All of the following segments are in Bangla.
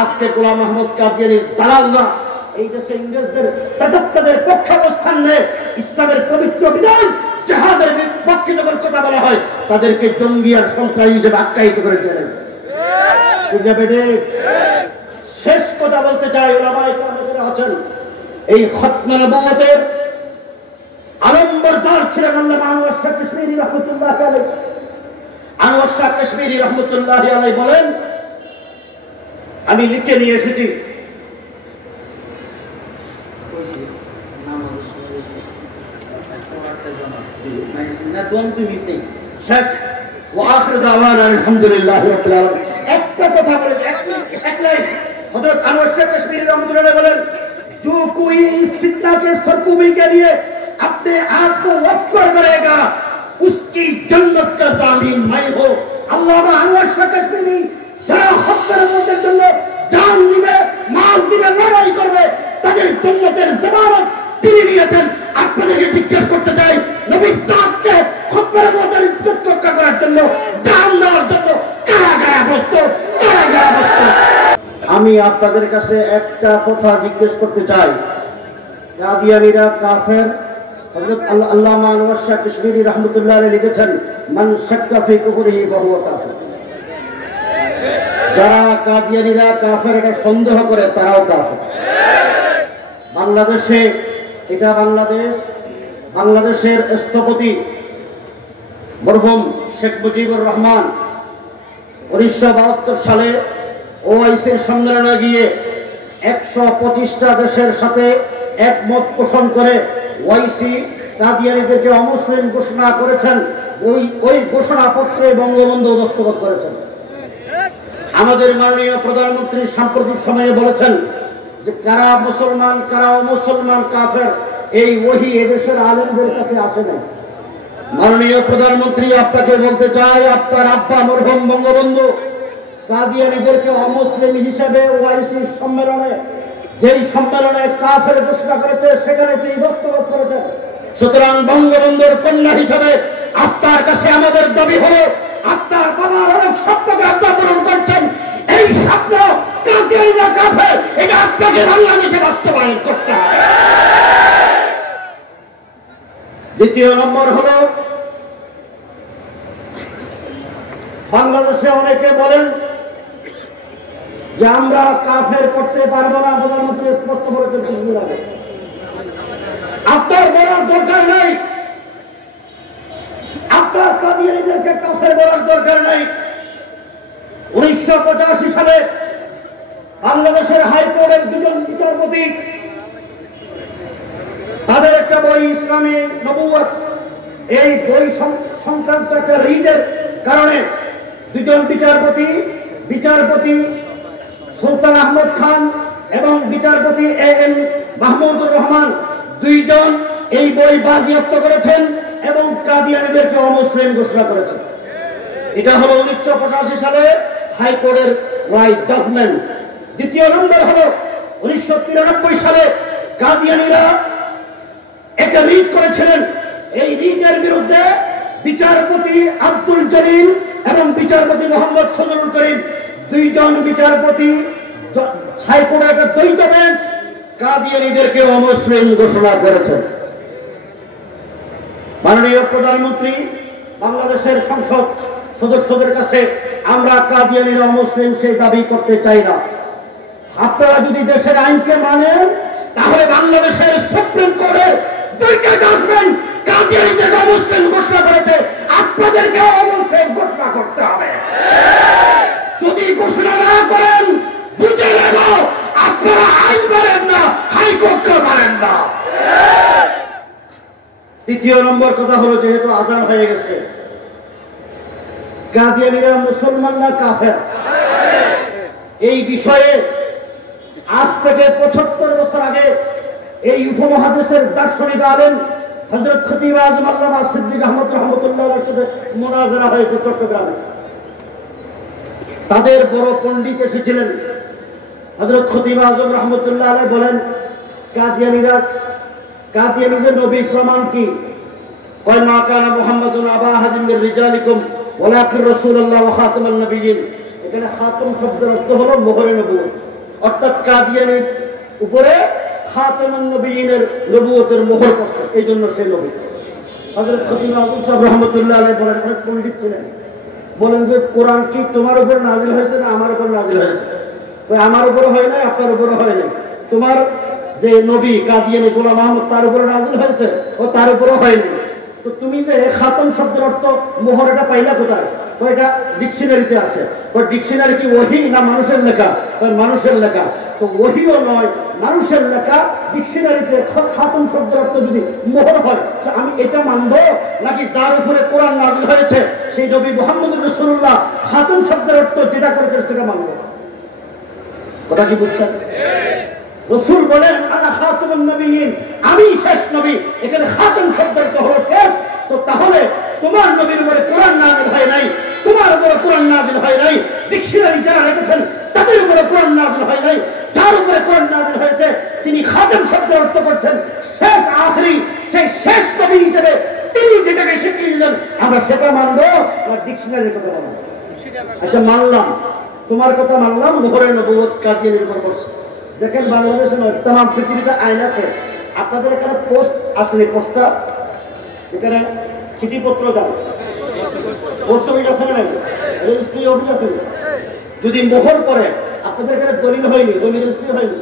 আজকে গোলাম আহমদ কাদিয়ানীর দালালরা এই দেশে ইংরেজদের তাদের পক্ষে অবস্থান নেয়, ইসলামের পবিত্র বিধান জিহাদের পক্ষে যখন কথা বলা হয় তাদেরকে জঙ্গি আর সন্ত্রাসী হিসেবে আখ্যায়িত করে দেয়। শেষ কথা বলতে চাই, ওলামায়ে কেরাম আছেন, এই খতমে নবুয়তের আলম্বরদার ছিলেন আল্লামা আনোয়ার শাহ কাশ্মীরি রহমতুল্লাহ আলাইহি। আনোয়ার শাহ কাশ্মীরি রহমতুল্লাহ আলাইহি বলেন, আমি লিখে নিয়ে এসেছি, একটা কথা বলে हज़रत अनवर शाह कश्मीरी रहमतुल्लाह बलें जो कोई इस फितना के सरकुमी के लिए अपने आप को वक्फ करेगा उसकी जन्नत का ज़ामीन मैं हो। अल्लामा अनवर शाह कश्मीरी যারা হত্যা নবুয়তের জন্য জান দিবে, মাল দিবে, লড়াই করবে, তাদের জান্নাতের জামানত তিনি দিয়েছেন। আপনাদেরকে জিজ্ঞেস করতে চাই, নবী সাহেবকে হত্যা নবুয়তের ইজ্জত রক্ষা করার জন্য জান দেওয়ার জন্য কারা কারা প্রস্তুত, কারা কারা প্রস্তুত? আমি আপনাদের কাছে একটা কথা জিজ্ঞেস করতে চাই, কাদিয়ানীরা কাফের। হযরত আল্লামা আনোয়ার শাহ কাশ্মীরি রহমতুল্লাহ আলাইহি লিখেছেন, মান শাক্কা ফি কুফরিহি ফাহুয়া কাফির। যারা কাদিয়ানীরা কাফের এটা সন্দেহ করে তারাও কাফের। বাংলাদেশে, এটা বাংলাদেশের স্থপতি মরহুম শেখ মুজিবুর রহমান 1972 সালে ওআইসির সম্মেলনে গিয়ে 125টা দেশের সাথে একমত পোষণ করে ওআইসি কাদিয়ানীদেরকে অমুসলিম ঘোষণা করেছেন। ওই ঘোষণাপত্রে বঙ্গবন্ধু দস্তখত করেছেন। আমাদের মাননীয় প্রধানমন্ত্রী সাম্প্রতিক সময়ে বলেছেন যে কারা মুসলমান কারা অমুসলমান কাফের, এই ওহী এদেশের আলেমদের কাছে আসে না। মাননীয় প্রধানমন্ত্রী আপনাকে বলতে চাই, আপনার আব্বা মরহুম বঙ্গবন্ধু কাদিয়ানীদেরকে অমুসলিম হিসেবে ওআইসি সম্মেলনে, যেই সম্মেলনে কাফের ঘোষণা করেছে সেখানে তিনি দস্তখত করেছেন। সুতরাং বঙ্গবন্ধুর কন্যা হিসেবে আপনার কাছে আমাদের দাবি হলো, আপনার বাবার অনেক স্বপ্নকে আপনার পূরণ করছেন, এই স্বপ্ন কাদিয়ানীরা কাফের এটা আপনাকে বাংলাদেশে বাস্তবায়ন করতে হবে। দ্বিতীয় নম্বর হলো, বাংলাদেশে অনেকে বলেন যে আমরা কাফের করতে পারবো না। প্রধানমন্ত্রী স্পষ্ট করেছেন কিছুদিন আগে, আপনার বলার দরকার নেই, আপনার কাদিয়ানীদেরকে কাফের বলার দরকার নেই। 1985 সালে বাংলাদেশের হাইকোর্টের দুজন বিচারপতি, তাদের একটা বই ইসলামী নবুয়ত, এই বই সংক্রান্ত একটা রিটের কারণে দুজন বিচারপতি সুলতান আহমদ খান এবং বিচারপতি এএম মাহমুদুর রহমান দুইজন এই বই বাজেয়াপ্ত করেছেন এবং কাদিয়ানীদেরকে অমুসলিম ঘোষণা করেছেন। এটা হলো 1985 সালে হাইকোর্টের রায় জাজমেন্ট। দ্বিতীয় নম্বর হলো 1993 সালে কাদিয়ানীরা একটা রিট করেছিলেন। এই রিটের বিরুদ্ধে বিচারপতি আব্দুল জলিল এবং বিচারপতি মোহাম্মদ সজলুল করিম দুইজন বিচারপতি হাইকোর্টের একটা দ্বৈত বেঞ্চ কাদিয়ানীদেরকে অমুসলিম ঘোষণা করেছেন। মাননীয় প্রধানমন্ত্রী, বাংলাদেশের সংসদ সদস্যদের কাছে আমরা কাদিয়ানীরা অমুসলিম সেই দাবি করতে চাই না। আপনারা যদি দেশের আইনকে মানেন তাহলে বাংলাদেশের সুপ্রিম কোর্টে দুইটা জাজমেন্ট কাদিয়ানীদেরকে অমুসলিম ঘোষণা করেছে, আপনাদেরকে অমুসলিম ঘোষণা করতে হবে। যদি ঘোষণা না করেন বুঝে নেব আপনারা আইন পারেন না, হাইকোর্টকে পারেন না। তৃতীয় নম্বর কথা হলো, যেহেতু আজান হয়ে গেছে, কাদিয়ানীরা মুসলমান না কাফের, এই বিষয়ে আজ থেকে 75 বছর আগে এই উপমহাদেশের দার্শনিক আলেম হযরত খতিব আজম আল্লামা সিদ্দিক আহমদ রহমতুল্লাহর সাথে মুনাজারা হয়েছে চট্টগ্রামে। তাদের বড় পণ্ডিত এসেছিলেন, হযরত খতিব আজম রহমতুল্লাহ আলাইহি বলেন, কাদিয়ানীদের নবী প্রমাণ কি? কয় মা কানা মুহাম্মাদুন আবা আহাদিন মির রিজালিকুম ওয়ালাকিন রাসূলুল্লাহ ওয়া খাতামান নবিয়্যিন। এখানে খাতম শব্দের অর্থ হলো মোহরে নবুয়ত, অর্থাৎ কাদিয়ানীর উপরে খাতামুন নবিয়্যিনের নবুয়তের মোহর করছে, এই জন্য সে নবী। হযরত খতিব আবু সাহেব রহমাতুল্লাহ আলাইহি বলেন, অনেক পণ্ডিত ছিলেন, বলেন যে কোরআন কি তোমার উপর নাজিল হয়েছে না আমার উপর নাজিল হয়েছে? আমার উপর হয় নাই, আপনার উপর হয় নাই। তোমার যে নবী কাদিয়ানী গোলাম আহমদ তার উপরে নাজিল হয়েছে, ও তার উপরও হয়নি। তো তুমি যে খাতম শব্দের অর্থ মোহর এটা পাইলা কোথায়? তো এটা ডিকশনারিতে আছে। তো ডিকশনারি কি ওহী না মানুষের লেখা? মানুষের লেখা। তো ওহীও নয়, মানুষের লেখা। ডিকশনারিতে খাতম শব্দের অর্থ যদি মোহর হয়, আমি এটা মানবো নাকি যার উপরে কোরআন নাজিল হয়েছে সেই নবী মুহাম্মদুর রাসূলুল্লাহ খাতম শব্দের অর্থ যেটা করেছে সেটা মানবো? কথা কি বুঝছেন? রাসূল বলেন আনা খাতামুন নবিয়্যিন, আমি শেষ নবী। এখানে খাতম শব্দের অর্থ হলো শেষ। তো তাহলে তোমার নবীর উপরে কোরআন নাযিল হয় নাই, তোমার উপরে কোরআন নাযিল হয় নাই, ডিকশনারি যারা রেখেছেন তাদের উপরে কোরআন নাযিল হয় নাই, যার উপরে কোরআন নাযিল হয়েছে তিনি খাতম শব্দের অর্থ করছেন শেষ, আখেরি। সেই শেষ নবী হিসেবে তিনি যেটাকে স্বীকৃতি দিলেন আমরা সেটা মানবো না ডিকশনারির কথা মানবো? আচ্ছা মানলাম, তোমার কথা মানলাম, মোহরে নবুয়ত কাদিয়ানীর উপর করছে। দেখেন বাংলাদেশে নয়, তামাম পৃথিবীতে আইন আছে। আপনাদের এখানে পোস্ট আসলে পোস্টটা এখানে চিঠিপত্র দেন, পোস্ট অফিস আছে না, রেজিস্ট্রি অফিস আছে। যদি মোহর করে, আপনাদের এখানে দলিল হয়নি, জমি রেজিস্ট্রি হয়নি,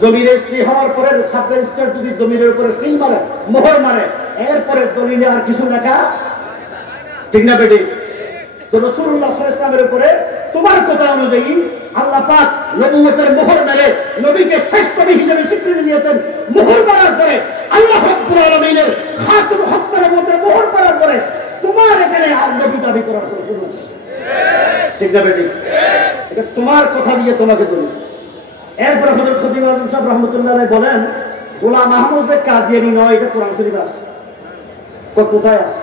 জমি রেজিস্ট্রি হওয়ার পরে সাব রেজিস্ট্রার যদি জমির উপরে সিল মারে, মোহর মারে, এরপরে দলিলে আর কিছু লেখা ঠিক না বেটি? তো রাসূলুল্লাহ সাল্লাল্লাহু আলাইহি ওয়াসাল্লামের উপরে তোমার কথা অনুযায়ী আল্লাহ পাক নবুয়তের মোহর মেরে নবীকে শেষ নবী হিসেবে স্বীকৃতি দিয়েছেন। মোহর মারার পরে আল্লাহ রাব্বুল আলামিনের খাতামুল হক নবুয়তের মোহর মারার পরে তোমার এখানে আর নবী দাবি করার কোনো সুযোগ নেই, ঠিক না বেটি? এটা তোমার কথা দিয়ে তোমাকে বলি। এরপরে হযরত খতিব আজম সাহেব রাহমাতুল্লাহ আলাইহি বলেন গোলাম আহমদ যে কাদিয়ানী নয়, এটা কোরআন শরীফে আছে। কোথায় আছে?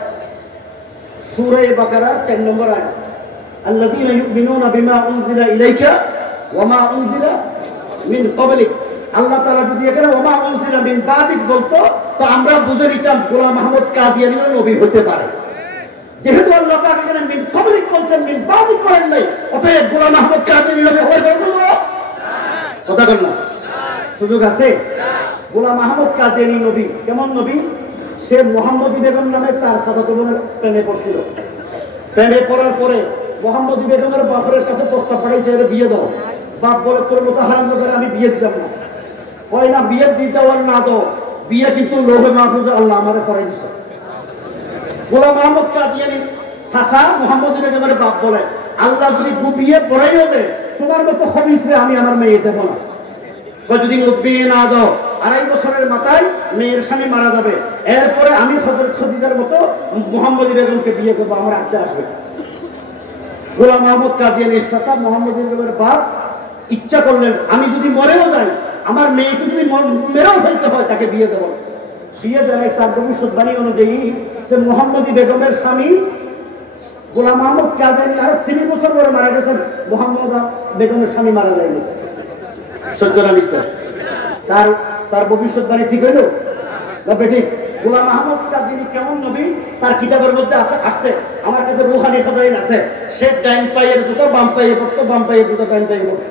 সূরা বাকারা 4 নম্বর আয়াত, আল্লাযীনা ইউমিনুনা বিমা উনজিলা ইলাইকা ওয়া মা উনজিলা মিন ক্বাবলিক। আল্লাহ তাআলা যদি এখানে ওয়া মা উনজিলা মিন বাদিক বলতো তো আমরা বুঝে নিতাম গোলাম আহমদ কাদিয়ানী নবী হতে পারে। যেহেতু আল্লাহ পাক এখানে মিন ক্বাবলিক বলছেন, মিন বাদিক বলেন নাই, অতএব গোলাম আহমদ কাদিয়ানী নবী হতে পারে না। কথা বল না, সুযোগ আছে? গোলাম আহমদ কাদিয়ানী নবী কেমন নবী? সে মুহাম্মদী বেগম নামে তার সাদাত বোনের প্রেমে পড়ছিল। প্রেমে পড়ার পরে মুহাম্মদী বেগমের বাপের কাছে প্রস্তাব পাঠাইছে, এর বিয়ে দাও। বাপ বলে তোর মতো হারামজাদা আমি বিয়ে দিতাম না। কয় না বিয়ে দিতে আর না দাও, বিয়ে কিন্তু লোহে মাহফুজে আল্লাহ আমারে করাই দিছে। গোলাম আহমদ কাদিয়ানী চাচা মুহাম্মদী বেগমের বাপ বলে আল্লাহ যদি বিয়ে পড়াইও দে তোমার মতো খবিসে আমি আমার মেয়ে দেবো না। যদি বিয়ে না দাও 2.5 বছরের মাথায় মেয়ের স্বামী মারা যাবে, এরপরে আমি হযরত খাদিজার মতো মুহাম্মদী বেগমকে বিয়ে করবো, আমার আত্মা আসবে। গোলাম আহমদ কাদিয়ানীর চাচা মুহাম্মদী বেগমের বাপ ইচ্ছা করলেন আমি যদি মরেও যাই আমার মেয়েকে যদি মেরেও ফেলতে হয় তাকে বিয়ে দেবো। বিয়ে দেয় তার ভবিষ্যৎবাণী অনুযায়ী যে মুহাম্মদী বেগমের স্বামী গোলাম আহমদ কাদিয়ানী আরো 3 বছর পরে মারা গেছেন, মুহাম্মদ বেগমের স্বামী মারা যায়নি। সত্যনামিত তার তার ভবিষ্যৎবাণী ঠিক হইল না বেঠিক? গোলাম আহমদ কাদিয়ানী কেমন নবী তার কিতাবের মধ্যে আসছে, আমার কাছে রুহানি খাজাইন আছে। সে ডাইন পায়ের জুতো বাম পায়ে পড়তো, বাম পায়ের জুতো ডাইন পায়ে পড়তো।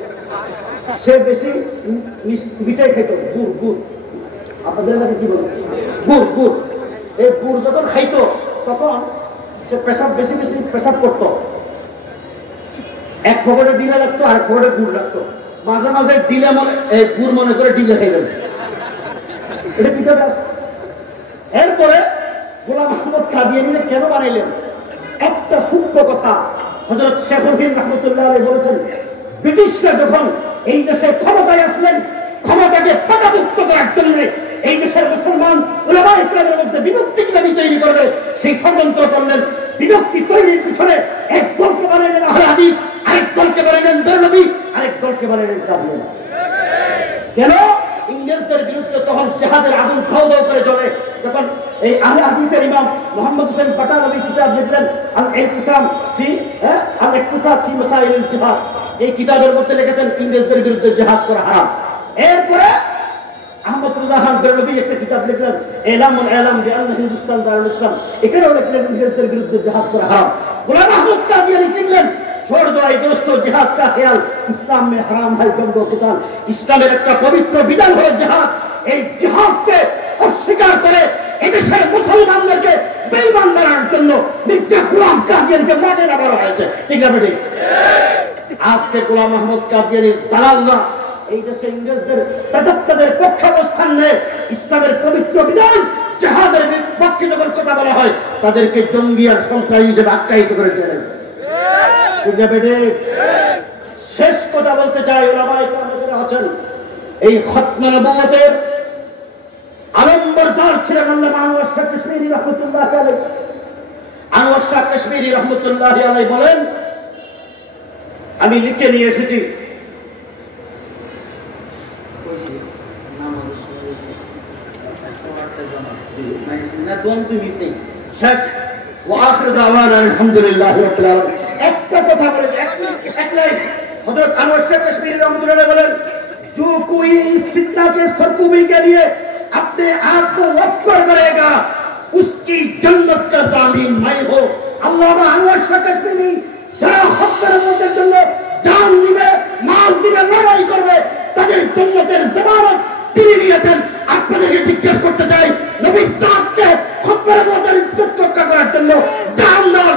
সে বেশি মিঠাই খাইতো, গুড় গুড়, আপনাদের এলাকায় কি বলে গুড় গুড়। এই গুড় যখন খাইতো তখন সে পেশাব বেশি বেশি পেশাব করতো। এক ফোকটে ডিলে রাখতো আর এক ফোকটে গুড় রাখতো, মাঝে মাঝে ডিলে মনে গুড় মনে করে ডিলে খাই গেল। এটা কিতাবে আছে। এরপরে গোলাম আহমদ কাদিয়ানী কেন বানাইলেন? একটা সূক্ষ্ম কথা হযরত শেখউদ্দিন রাহমাতুল্লাহ আলাইহি বলেছেন, ব্রিটিশরা যখন এই দেশে ক্ষমতায় আসলেন ক্ষমতাকে পাকাপোক্ত করার জন্য এই দেশের মুসলমান উলামায়ে ইসলামের মধ্যে বিভক্তি কিভাবে তৈরি করবে সেই ষড়যন্ত্র করলেন। বিভক্তি তৈরির পিছনে এক দলকে বানাইলেন আহলে হাদিস, আরেক দলকে বানাইলেন বেরলভী, আরেক দলকে বানাইলেন কাদিয়ানী। কেন? ইংরেজদের বিরুদ্ধে তখন জিহাদের আগুন খাও দাও করে চলে। তখন এই আহলে হাদিসের ইমাম মুহাম্মদ হোসেন পাটানবী কিতাব লিখলেন আল ইতিসাম ফি আল ইকতিসাদ ফি মাসাইল জিহাদ। এই কিতাবের মধ্যে লিখেছেন ইংরেজদের বিরুদ্ধে জিহাদ করা হারাম। এরপরে আহমদ রুজা খান বেরলভী একটা কিতাব লিখলেন ইলামুল ইলাম বিআন্না হিন্দুস্তান দারুল ইসলাম, এখানেও লিখলেন ইংরেজদের বিরুদ্ধে জিহাদ করা হারাম। গোলাম আহমদ কাদিয়ানী লিখলেন छोड़ दो आई दोस्तों जिहाद का ख्याल, इस्लाम में हराम है जंग किताल। ইসলামের একটা পবিত্র বিধান হলো জিহাদ। এই জিহাদকে অস্বীকার করে এদেশের মুসলমানদেরকে বেঈমান বানানোর জন্য মির্জা গোলাম কাদিয়ানিকে মাঠে নামানো হয়েছে, ঠিক না বেটি? আজকে গোলাম আহমদ কাদিয়ানির দালালরা এই দেশে ইংরেজদের প্রদত্তদের পক্ষাবস্থান নেয়, ইসলামের পবিত্র বিধান জিহাদের পক্ষে যখন কথা বলা হয় তাদেরকে জঙ্গি আর সন্ত্রাসী হিসেবে আখ্যায়িত করে দেন, ঠিক না বেটি? শেষ কথা বলতে চাই, ওলামায়ে কেরাম আছেন এই খতমে নবুয়তের আলম্বরদার ছিলেন আল্লামা আনোয়ার শাহ কাশ্মীরি রহমতুল্লাহ আলাইহি। আনোয়ার শাহ কাশ্মীরি রহমতুল্লাহ আলাইহি বলেন, আমি লিখে নিয়ে এসেছি, একটা কথা বলে हजरत अनवर शाह कश्मीरी रहमतुल्लाह बलें, जो कोई इस फितना के सरकूबी के लिए अपने आप को वक्फ करेगा उसकी जन्नत का ज़ामिन मैं हो। अल्लामा अनवर शाह कश्मीरी যারা হকের মধ্যে জন্য জান দিবে, মাল দিবে, লড়াই করবে, তাদের জান্নাতের জামানত তিনি নিয়েছেন। আপনাদেরকে জিজ্ঞেস করতে চাই, নবী সাহেবকে হকের মধ্যে ইজ্জত রক্ষা করার জন্য জান দেওয়ার